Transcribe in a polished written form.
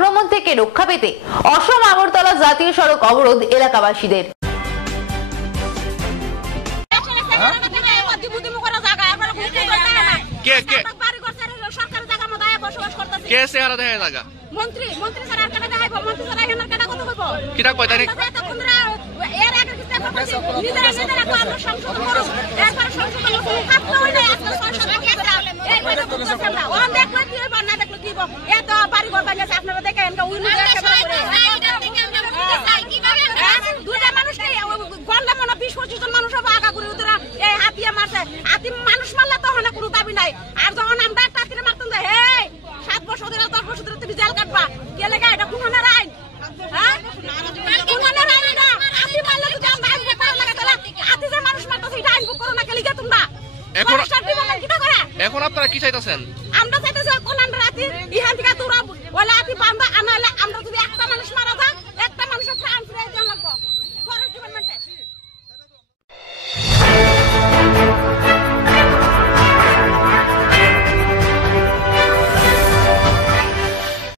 আক্রমণ থেকে রক্ষা পেতে অসম আগরতলা জাতীয় সড়ক অবরোধ এলাকাবাসীদের। এখন আপনারা কি চাইতেছেন? আমরা চাইতেছি কোন রাতে ইহান থেকে তোরা বলে আতি বান্দা